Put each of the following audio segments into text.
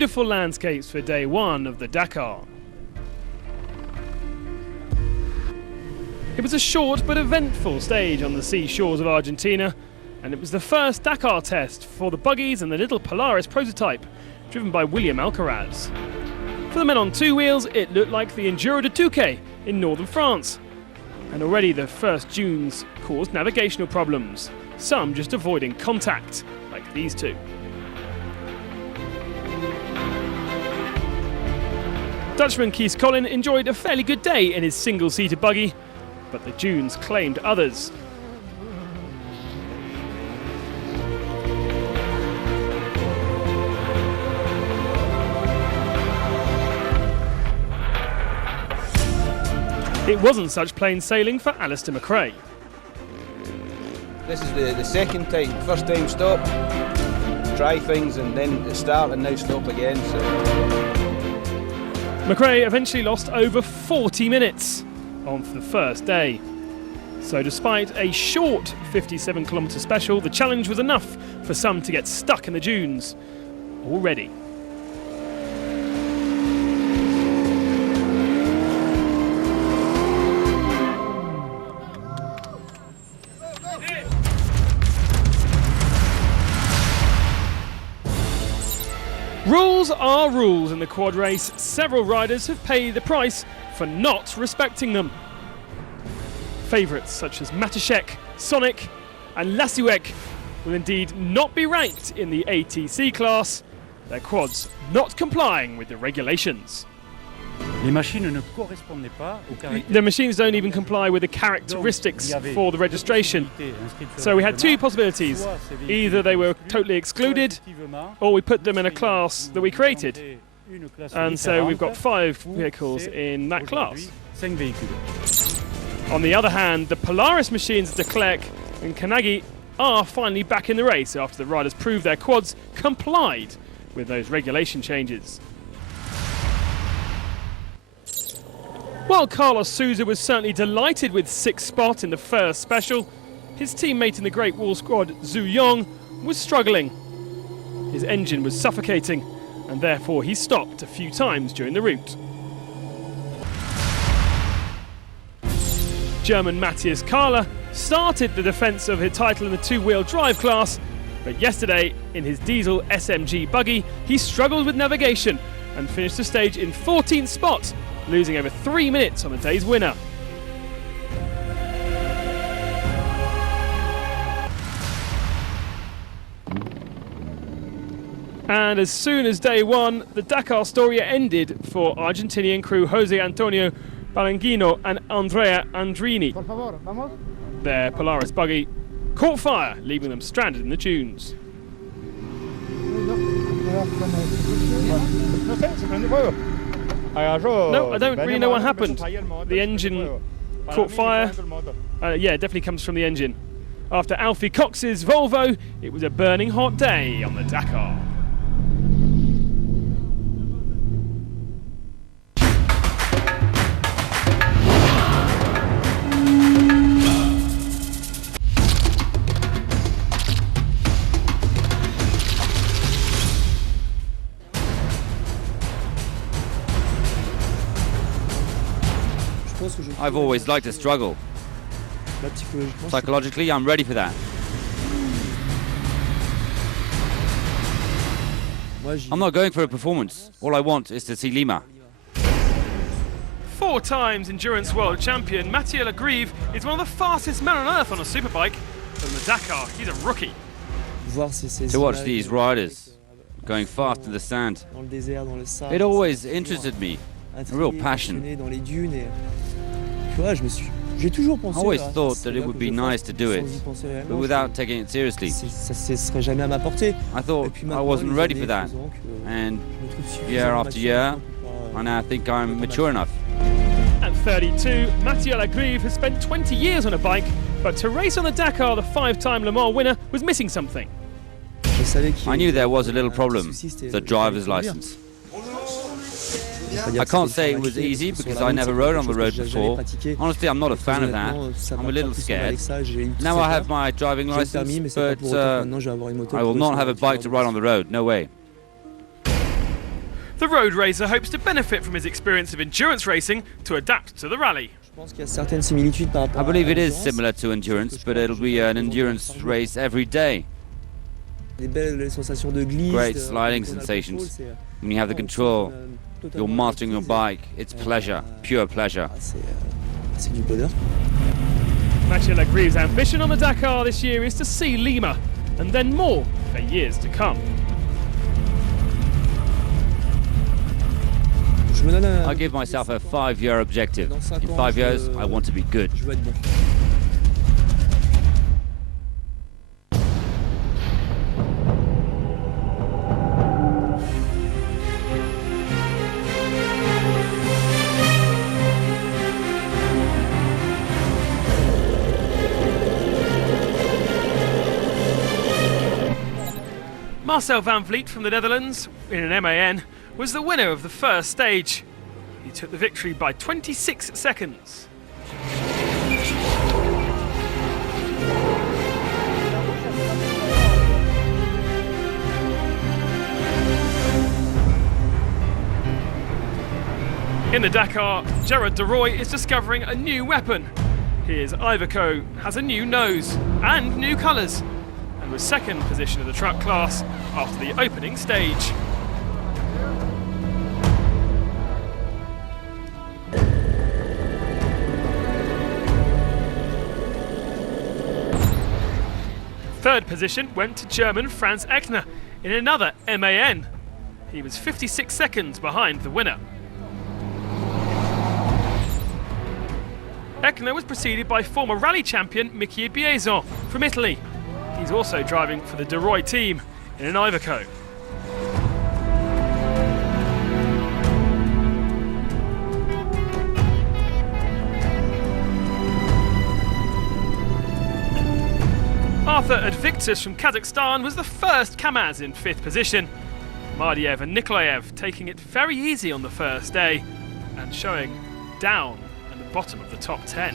beautiful landscapes for day one of the Dakar. It was a short but eventful stage on the seashores of Argentina, and it was the first Dakar test for the buggies and the little Polaris prototype, driven by William Alcaraz. For the men on two wheels, it looked like the Enduro de Touquet in northern France. And already the first dunes caused navigational problems, some just avoiding contact, like these two. Dutchman Kees Collin enjoyed a fairly good day in his single-seater buggy, but the dunes claimed others. It wasn't such plain sailing for Alistair McRae. This is the second time. First time stop, try things, and then start and now stop again. So. McRae eventually lost over 40 minutes on the first day. So despite a short 57-kilometre special, the challenge was enough for some to get stuck in the dunes already. Rules are rules in the quad race. Several riders have paid the price for not respecting them. Favourites such as Matashek, Sonic and Lasiwek will indeed not be ranked in the ATC class, their quads not complying with the regulations. The machines don't even comply with the characteristics for the registration. So we had two possibilities. Either they were totally excluded, or we put them in a class that we created. And so we've got 5 vehicles in that class. On the other hand, the Polaris machines de Klerk and Kanagi are finally back in the race after the riders proved their quads complied with those regulation changes. While Carlos Souza was certainly delighted with 6th spot in the first special, his teammate in the Great Wall squad, Zhu Yong, was struggling. His engine was suffocating, and therefore he stopped a few times during the route. German Matthias Kahler started the defence of his title in the two-wheel drive class, but yesterday, in his diesel SMG buggy, he struggled with navigation and finished the stage in 14th spot, losing over 3 minutes on the day's winner. And as soon as day one, the Dakar story ended for Argentinian crew Jose Antonio Palangino and Andrea Andrini. Their Polaris buggy caught fire, leaving them stranded in the dunes. No, I don't really know what happened. The engine caught fire. Yeah, it definitely comes from the engine. After Alfie Cox's Volvo, it was a burning hot day on the Dakar. I've always liked to struggle. Psychologically, I'm ready for that. I'm not going for a performance. All I want is to see Lima. 4 times endurance world champion Mathieu Lagrive is one of the fastest men on earth on a superbike. But in the Dakar, he's a rookie. To watch these riders going fast in the sand, it always interested me. A real passion. I always thought that it would be nice to do it, but without taking it seriously. I thought I wasn't ready for that, and year after year, I now think I'm mature enough. At 32, Mathieu Lagrive has spent 20 years on a bike, but to race on the Dakar, the 5-time Le Mans winner was missing something. I knew there was a little problem, the driver's license. I can't say it was easy because I never rode on the road before. Honestly, I'm not a fan of that. I'm a little scared. Now I have my driving license, but I will not have a bike to ride on the road. No way. The road racer hopes to benefit from his experience of endurance racing to adapt to the rally. I believe it is similar to endurance, but it'll be an endurance race every day. Great sliding sensations. When you have the control, you're mastering your bike. It's pleasure, pure pleasure. Mathieu Lagrive's ambition on the Dakar this year is to see Lima, and then more for years to come. I give myself a 5-year objective. In 5 years, I want to be good. Marcel van Vliet from the Netherlands, in an MAN, was the winner of the first stage. He took the victory by 26 seconds. In the Dakar, Gerard de Roy is discovering a new weapon. His Iveco has a new nose and new colours, and was second position of the truck class after the opening stage. Third position went to German Franz Echner in another MAN. He was 56 seconds behind the winner. Echner was preceded by former rally champion Mickey Biezon from Italy. He's also driving for the de Roy team in an Iveco. Arthur Advictus from Kazakhstan was the first Kamaz in 5th position. Mardiev and Nikolaev taking it very easy on the first day and showing down at the bottom of the top 10.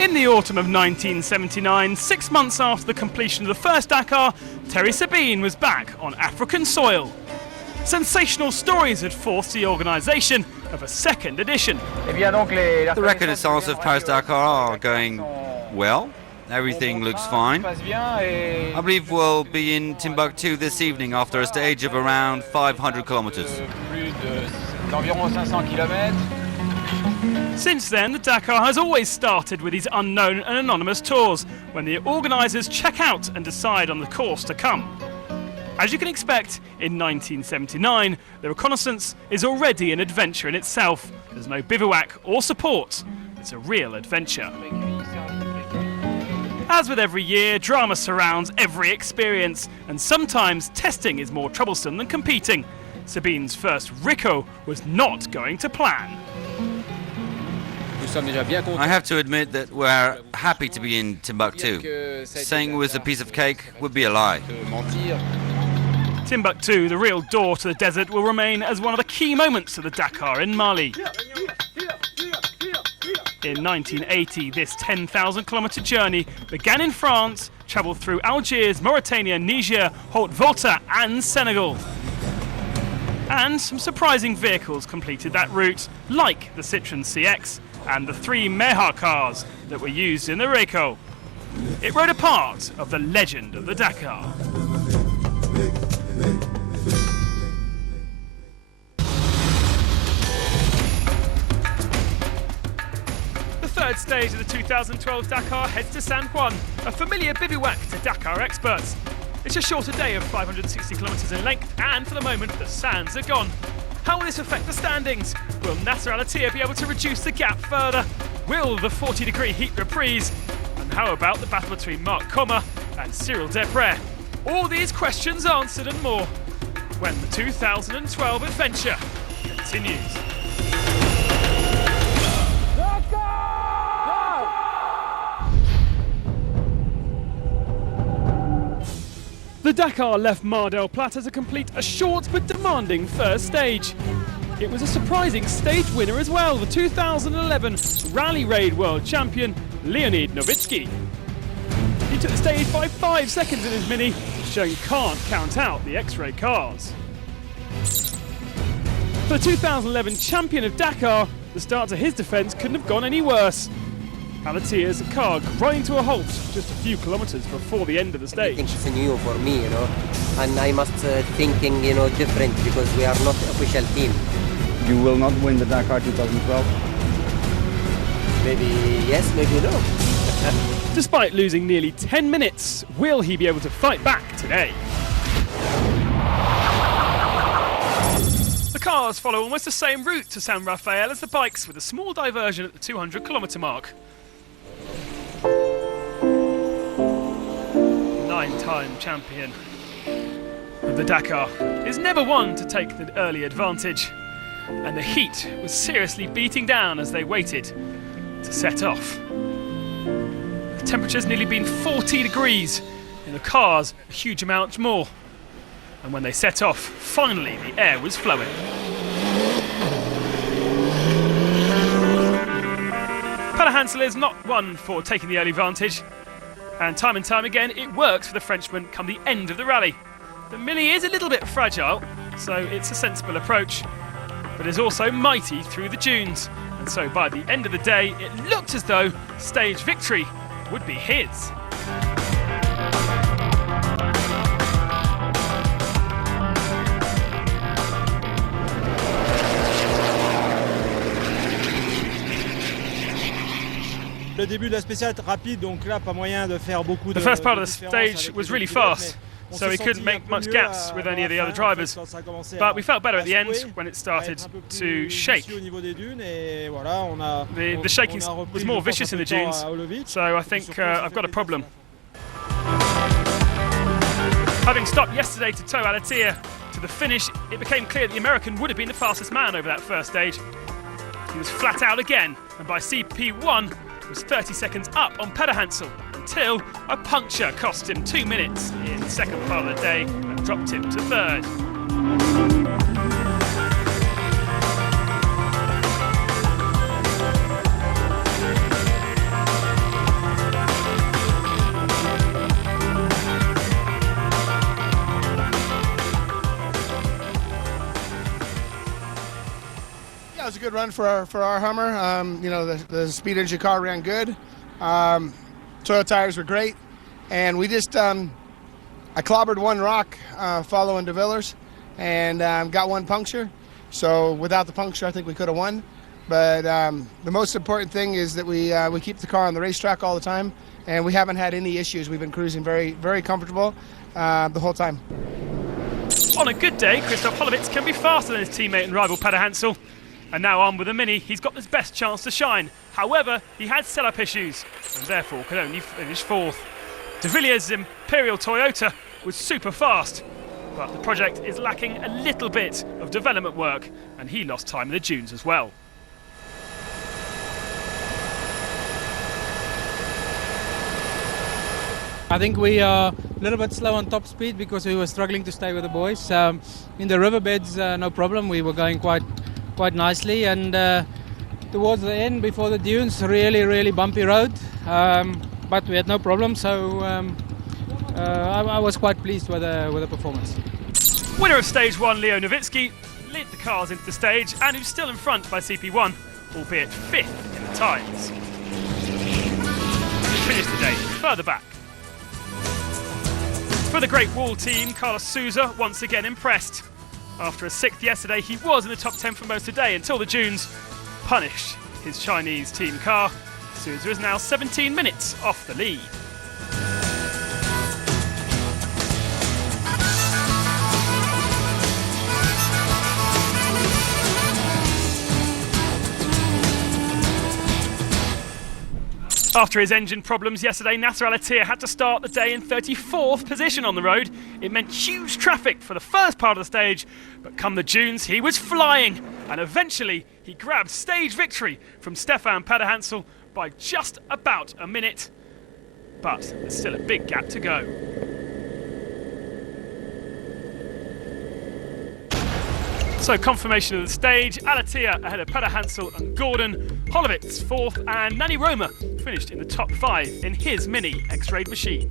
In the autumn of 1979, 6 months after the completion of the first Dakar, Terry Sabine was back on African soil. Sensational stories had forced the organisation of a second edition. The reconnaissance of Paris-Dakar are going well. Everything looks fine. I believe we'll be in Timbuktu this evening after a stage of around 500 kilometers. Since then, the Dakar has always started with these unknown and anonymous tours, when the organisers check out and decide on the course to come. As you can expect, in 1979, the reconnaissance is already an adventure in itself. There's no bivouac or support. It's a real adventure. As with every year, drama surrounds every experience, and sometimes testing is more troublesome than competing. Sabine's first Rico was not going to plan. I have to admit that we're happy to be in Timbuktu. Saying it was a piece of cake would be a lie. Timbuktu, the real door to the desert, will remain as one of the key moments of the Dakar in Mali. In 1980, this 10,000-kilometre journey began in France, travelled through Algiers, Mauritania, Niger, Haute-Volta and Senegal. And some surprising vehicles completed that route, like the Citroën CX and the 3 Meha cars that were used in the Reco. It wrote a part of the legend of the Dakar. The third stage of the 2012 Dakar heads to San Juan, a familiar bivouac to Dakar experts. It's a shorter day of 560 kilometres in length, and for the moment the sands are gone. How will this affect the standings? Will Nasser Al-Attiyah be able to reduce the gap further? Will the 40-degree heat reprise? And how about the battle between Marc Comer and Cyril Desprez? All these questions answered and more when the 2012 adventure continues. Dakar! The Dakar left Mar del Plata to complete a short but demanding first stage. It was a surprising stage winner as well, the 2011 Rally Raid World Champion Leonid Novitsky. He took the stage by 5 seconds in his Mini, showing he can't count out the X-Ray cars. For the 2011 champion of Dakar, the start to his defence couldn't have gone any worse. Alatir's car grinding to a halt just a few kilometres before the end of the stage. I think it's new for me, you know, and I must thinking, you know, different because we are not official team. You will not win the Dakar 2012. Maybe yes, maybe no. Despite losing nearly 10 minutes, will he be able to fight back today? The cars follow almost the same route to San Rafael as the bikes, with a small diversion at the 200-kilometre mark. 9-time champion of the Dakar is never one to take the early advantage, and the heat was seriously beating down as they waited to set off. The temperature's nearly been 40 degrees, in the cars a huge amount more, and when they set off, finally the air was flowing. Hansel is not one for taking the early advantage, and time again it works for the Frenchman come the end of the rally. The Mini is a little bit fragile, so it's a sensible approach, but is also mighty through the dunes, and so by the end of the day it looked as though stage victory would be his. Le début de la spéciale rapide, donc là pas moyen de faire beaucoup de. The first part of the stage was really fast, so we couldn't make much gaps with any of the other drivers. But we felt better at the end when it started to shake. The shaking was more vicious in the dunes, so I think I've got a problem. Having stopped yesterday to tow Alatir to the finish, it became clear that the American would have been the fastest man over that first stage. He was flat out again, and by CP1 was 30 seconds up on Hansel until a puncture cost him 2 minutes in the second part of the day and dropped him to third. It was a good run for our Hummer. You know, the speed engine car ran good. Toyota tires were great, and we just I clobbered one rock following De Villers, and got one puncture. So without the puncture, I think we could have won. But the most important thing is that we keep the car on the racetrack all the time, and we haven't had any issues. We've been cruising very, very comfortable the whole time. On a good day, Christoph Holovitz can be faster than his teammate and rival Hansel. And now on with the Mini, he's got his best chance to shine. However, he had setup issues and therefore could only finish fourth. De Villiers' Imperial Toyota was super fast, but the project is lacking a little bit of development work, and he lost time in the dunes as well. I think we are a little bit slow on top speed because we were struggling to stay with the boys. In the riverbeds, no problem. We were going quite nicely, and towards the end, before the dunes, really bumpy road, but we had no problem. So I was quite pleased with the performance. Winner of stage 1, Leo Novitsky, led the cars into the stage, and who's still in front by CP1, albeit 5th in the times. He finished the day further back. For the Great Wall team, Carlos Souza once again impressed. After a 6th yesterday, he was in the top 10 for most of the day until the dunes punished his Chinese team car. Souza is now 17 minutes off the lead. After his engine problems yesterday, Nasser Alatir had to start the day in 34th position on the road. It meant huge traffic for the first part of the stage, but come the dunes, he was flying, and eventually he grabbed stage victory from Stefan Hansel by just about a minute. But there's still a big gap to go. So confirmation of the stage, Alatia ahead of Petter Hansel and Gordon, Holovitz fourth, and Nani Roma finished in the top 5 in his mini X-rayed machine.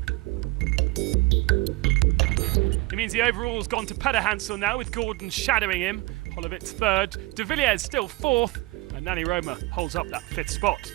It means the overall's gone to Petter Hansel now, with Gordon shadowing him, Holovitz third, De Villiers still fourth, and Nani Roma holds up that 5th spot.